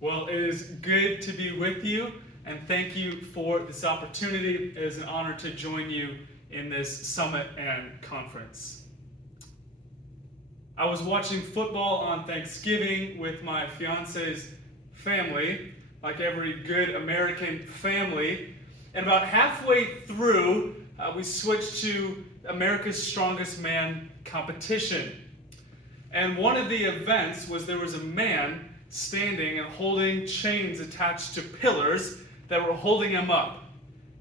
Well, it is good to be with you, and thank you for this opportunity. It is an honor to join you in this summit and conference. I was watching football on Thanksgiving with my fiance's family, like every good American family, and about halfway through, we switched to America's Strongest Man competition. And one of the events was there was a man standing and holding chains attached to pillars that were holding him up.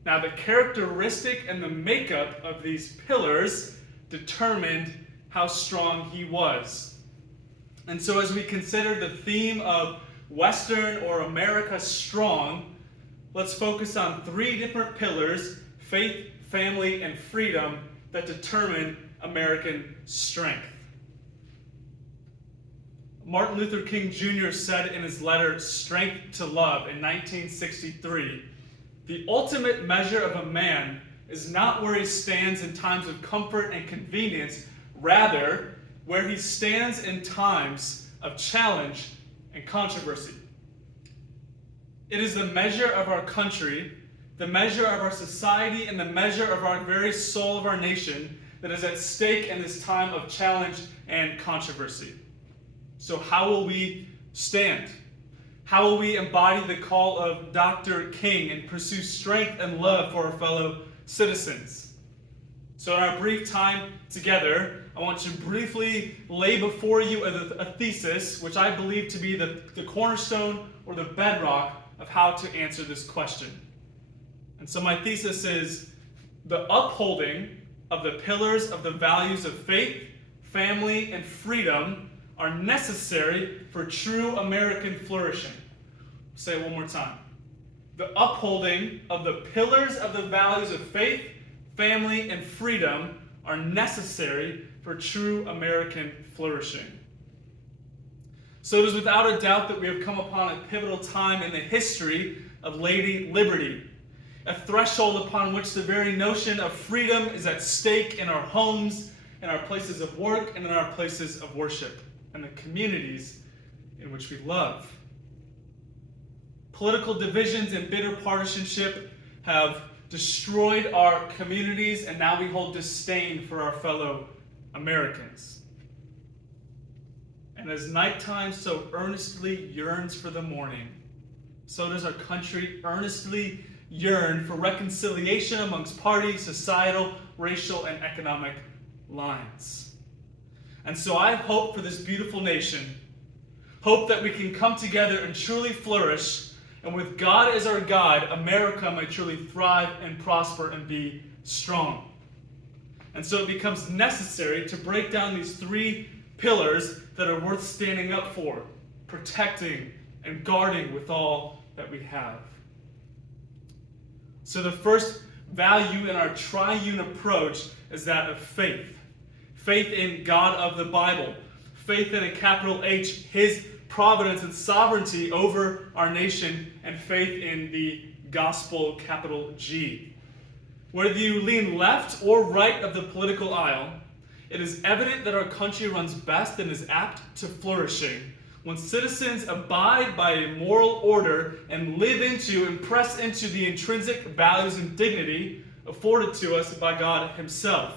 Now, the characteristic and the makeup of these pillars determined how strong he was. And so as we consider the theme of Western or America Strong, let's focus on three different pillars: faith, family, and freedom, that determine American strength. Martin Luther King Jr. said in his letter, Strength to Love, in 1963, "The ultimate measure of a man is not where he stands in times of comfort and convenience, rather, where he stands in times of challenge and controversy." It is the measure of our country, the measure of our society, and the measure of our very soul of our nation that is at stake in this time of challenge and controversy. So how will we stand? How will we embody the call of Dr. King and pursue strength and love for our fellow citizens? So in our brief time together, I want to briefly lay before you a thesis, which I believe to be the cornerstone or the bedrock of how to answer this question. And so my thesis is the upholding of the pillars of the values of faith, family, and freedom are necessary for true American flourishing. Say it one more time. The upholding of the pillars of the values of faith, family, and freedom are necessary for true American flourishing. So it is without a doubt that we have come upon a pivotal time in the history of Lady Liberty, a threshold upon which the very notion of freedom is at stake in our homes, in our places of work, and in our places of worship, and the communities in which we love. Political divisions and bitter partisanship have destroyed our communities, and now we hold disdain for our fellow Americans. And as nighttime so earnestly yearns for the morning, so does our country earnestly yearn for reconciliation amongst party, societal, racial, and economic lines. And so I have hope for this beautiful nation, hope that we can come together and truly flourish, and with God as our guide, America might truly thrive and prosper and be strong. And so it becomes necessary to break down these three pillars that are worth standing up for, protecting, and guarding with all that we have. So the first value in our triune approach is that of faith. Faith in God of the Bible. Faith in a capital H, His providence and sovereignty over our nation, and faith in the gospel, capital G. Whether you lean left or right of the political aisle, it is evident that our country runs best and is apt to flourishing when citizens abide by a moral order and live into and press into the intrinsic values and dignity afforded to us by God Himself.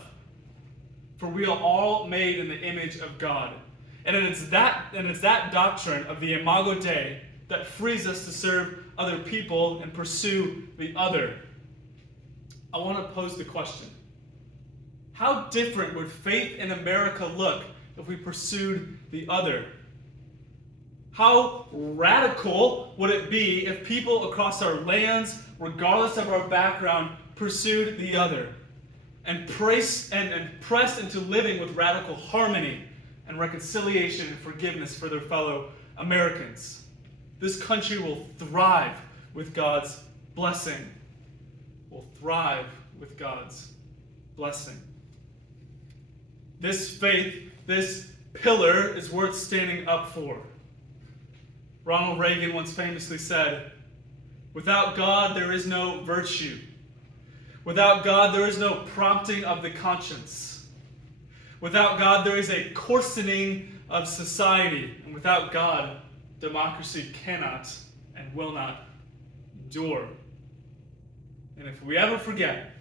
For we are all made in the image of God. And it's that doctrine of the Imago Dei that frees us to serve other people and pursue the other. I want to pose the question: how different would faith in America look if we pursued the other? How radical would it be if people across our lands, regardless of our background, pursued the other and pressed into living with radical harmony and reconciliation and forgiveness for their fellow Americans? This country will thrive with God's blessing. Will thrive with God's blessing. This faith, this pillar, is worth standing up for. Ronald Reagan once famously said, "Without God, there is no virtue. Without God, there is no prompting of the conscience. Without God, there is a coarsening of society. And without God, democracy cannot and will not endure. And if we ever forget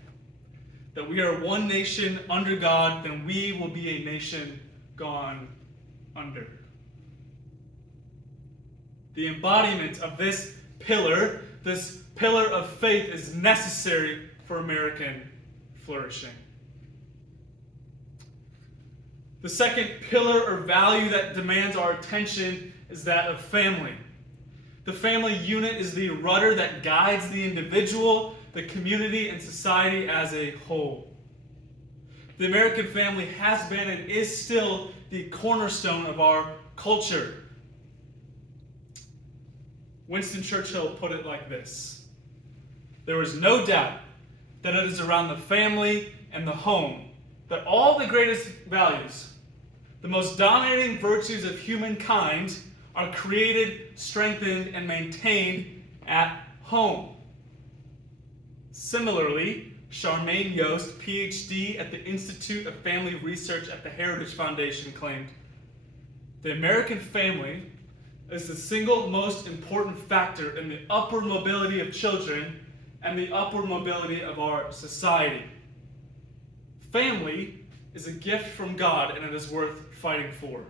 that we are one nation under God, then we will be a nation gone under. The embodiment of this pillar of faith, is necessary for American flourishing. The second pillar or value that demands our attention is that of family. The family unit is the rudder that guides the individual, the community, and society as a whole. The American family has been and is still the cornerstone of our culture. Winston Churchill put it like this: "There is no doubt that it is around the family and the home that all the greatest values, the most dominating virtues of humankind, are created, strengthened, and maintained at home." Similarly, Charmaine Yost, PhD at the Institute of Family Research at the Heritage Foundation, claimed, "The American family is the single most important factor in the upward mobility of children and the upward mobility of our society. Family is a gift from God, and it is worth fighting for."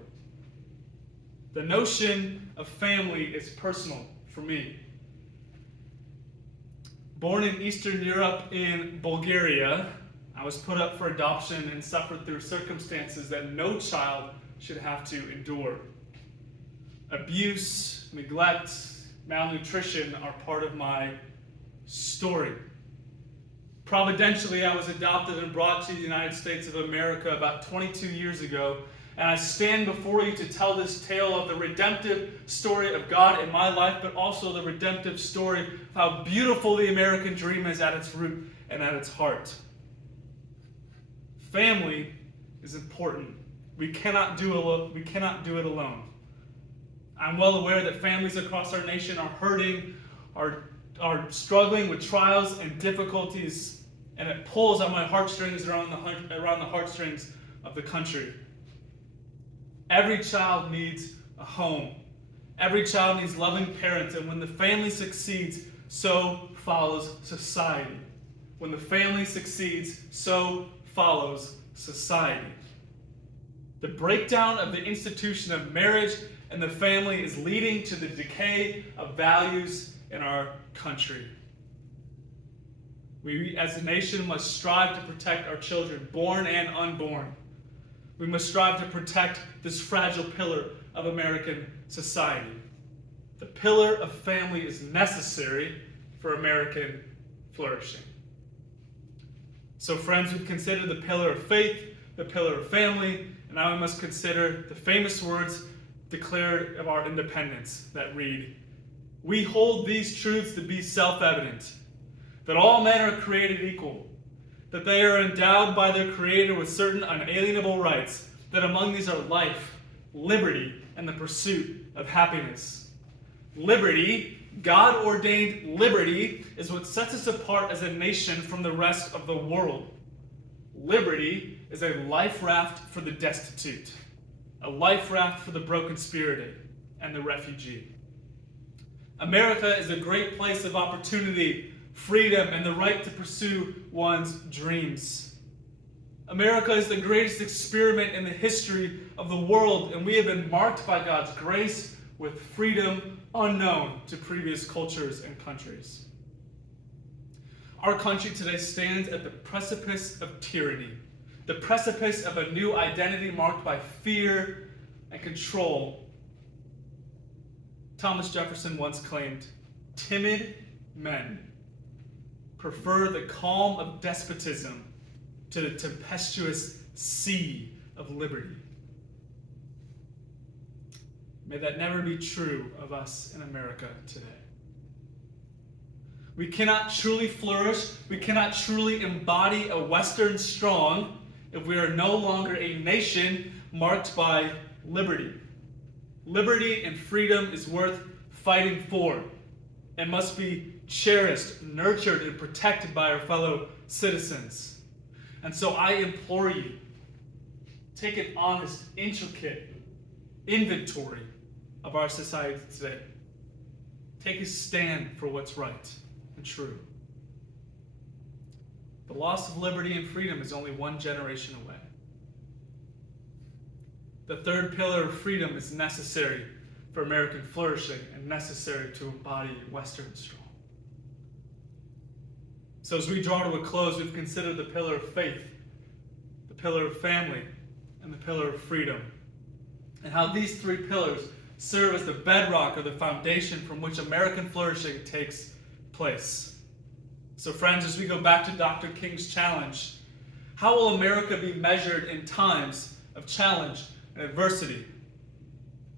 The notion of family is personal for me. Born in Eastern Europe in Bulgaria, I was put up for adoption and suffered through circumstances that no child should have to endure. Abuse, neglect, malnutrition are part of my story. Providentially, I was adopted and brought to the United States of America about 22 years ago, and I stand before you to tell this tale of the redemptive story of God in my life, but also the redemptive story of how beautiful the American dream is at its root and at its heart. Family is important. We cannot do it alone. I'm well aware that families across our nation are hurting, are struggling with trials and difficulties, and it pulls on my heartstrings around the heartstrings of the country. Every child needs a home. Every child needs loving parents, and when the family succeeds, so follows society. When the family succeeds, so follows society. The breakdown of the institution of marriage and the family is leading to the decay of values in our country. We as a nation must strive to protect our children, born and unborn. We must strive to protect this fragile pillar of American society. The pillar of family is necessary for American flourishing. So friends, we've considered the pillar of faith, the pillar of family, and now we must consider the famous words declared of our independence that read, "We hold these truths to be self-evident, that all men are created equal, that they are endowed by their Creator with certain unalienable rights, that among these are life, liberty, and the pursuit of happiness." Liberty, God-ordained liberty, is what sets us apart as a nation from the rest of the world. Liberty is a life raft for the destitute, a life raft for the broken-spirited and the refugee. America is a great place of opportunity, freedom, and the right to pursue one's dreams. America is the greatest experiment in the history of the world, and we have been marked by God's grace with freedom unknown to previous cultures and countries. Our country today stands at the precipice of tyranny, the precipice of a new identity marked by fear and control. Thomas Jefferson once claimed, "Timid men prefer the calm of despotism to the tempestuous sea of liberty." May that never be true of us in America today. We cannot truly flourish, we cannot truly embody a Western strong if we are no longer a nation marked by liberty. Liberty and freedom is worth fighting for and must be cherished, nurtured, and protected by our fellow citizens. And so I implore you, take an honest, intricate inventory of our society today. Take a stand for what's right and true. The loss of liberty and freedom is only one generation away. The third pillar of freedom is necessary for American flourishing and necessary to embody Western strong. So as we draw to a close, we've considered the pillar of faith, the pillar of family, and the pillar of freedom, and how these three pillars serve as the bedrock or the foundation from which American flourishing takes place. So friends, as we go back to Dr. King's challenge, how will America be measured in times of challenge and adversity?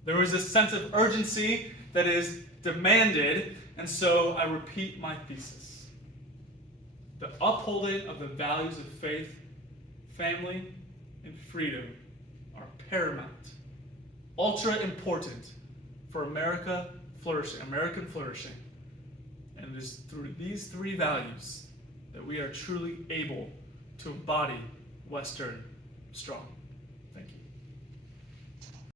There is a sense of urgency that is demanded, and so I repeat my thesis. The upholding of the values of faith, family, and freedom are paramount, ultra important for American flourishing. And it is through these three values that we are truly able to embody Western strong.